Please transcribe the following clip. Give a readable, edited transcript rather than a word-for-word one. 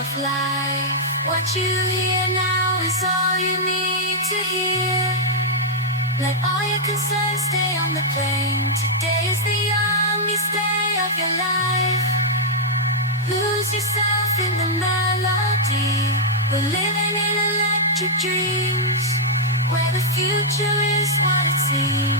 of life. What you hear now is all you need to hear. Let all your concerns stay on the plane. Today is the youngest day of your life. Lose yourself in the melody. We're living in electric dreams, where the future is what it seems.